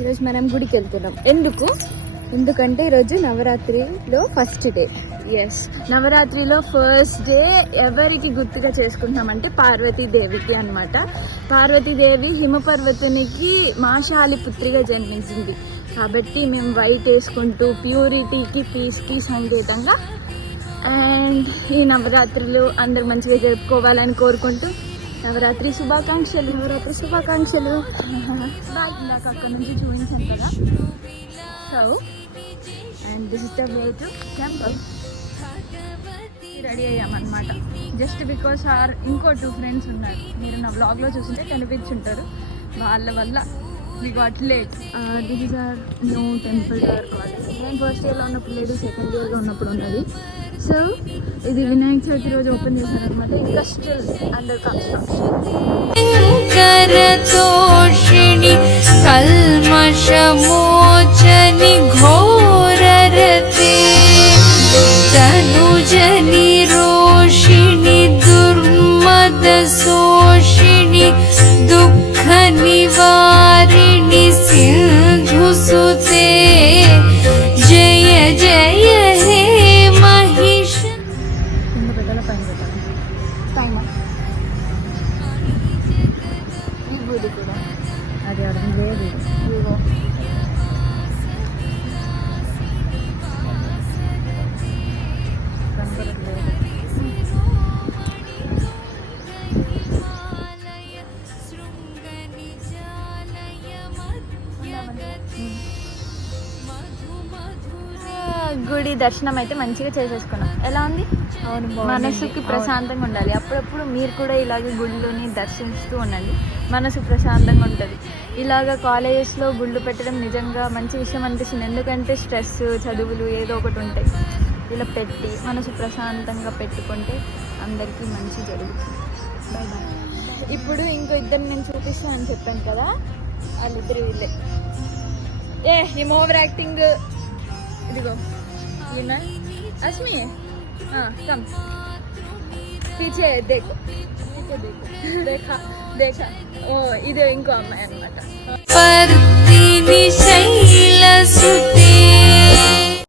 ఈరోజు మనం గుడికి వెళ్తున్నాం. ఎందుకంటే ఈరోజు నవరాత్రిలో ఫస్ట్ డే. ఎస్, నవరాత్రిలో ఫస్ట్ డే ఎవరికి గుర్తుగా చేసుకుంటున్నామంటే పార్వతీదేవికి అన్నమాట. పార్వతీదేవి హిమపర్వతునికి మాషాలి పుత్రిగా జన్మించింది కాబట్టి మేము వైట్ వేసుకుంటూ ప్యూరిటీకి, పీస్కి సంకేతంగా అండ్ ఈ నవరాత్రులు అందరు మంచిగా జరుపుకోవాలని కోరుకుంటూ నవరాత్రి శుభాకాంక్షలు. బాయ్. ఇందాక అక్కడ నుంచి చూపించాను కదా. So and this is the way to temple. Ready అయ్యామన్నమాట జస్ట్ బికాస్ ఇంకో 2 ఫ్రెండ్స్ ఉన్నారు. మీరు నా వ్లాగ్లో చూస్తుంటే కనిపించుంటారు. వాళ్ళ వల్ల we got late. This is our new temple to our college. నేను ఫస్ట్ ఇయర్లో ఉన్నప్పుడు లేదు, సెకండ్ ఇయర్లో ఉన్నప్పుడు ఉన్నది. సో ఇది వినాయక చవితి రోజు ఓపెన్ చేశారనమాట. ఇంకా స్టిల్ అండర్ కన్స్ట్రక్షన్. కల్మషమోచని ఘోరరతే తనుజని రోషిణి దుర్మద శోషిణి దుఃఖ నివారిణి సింధుసుతే జయ జయ హే మహిష. కింద పెట్టాల పైన పెట్టాలి? పైన విభూది కూడా అది అర్థం లేదు. ఇదిగో గుడి దర్శనం అయితే మంచిగా చేసేసుకున్నాం. ఎలా ఉంది? అవును, మనసుకి ప్రశాంతంగా ఉండాలి. అప్పుడప్పుడు మీరు కూడా ఇలాగే గుళ్ళని దర్శిస్తూ ఉండండి, మనసు ప్రశాంతంగా ఉంటుంది. ఇలాగ కాలేజెస్లో గుళ్ళు పెట్టడం నిజంగా మంచి విషయం అనిపిస్తుంది. ఎందుకంటే స్ట్రెస్, చదువులు ఏదో ఒకటి ఉంటాయి. ఇలా పెట్టి మనసు ప్రశాంతంగా పెట్టుకుంటే అందరికీ మంచి జరుగుతుంది. Bye bye. ఇప్పుడు ఇంకో ఇద్దరు నేను చూపిస్తాను అని చెప్పాను కదా, వాళ్ళిద్దరు వీళ్ళే. ఏం ఓవర్ యాక్టింగ్. ఇదిగో అస్మి, కమ్ పీछे देखो, देखा देखा. ఓ ఇది ఇంకో అమ్మాయి అన్నమాట.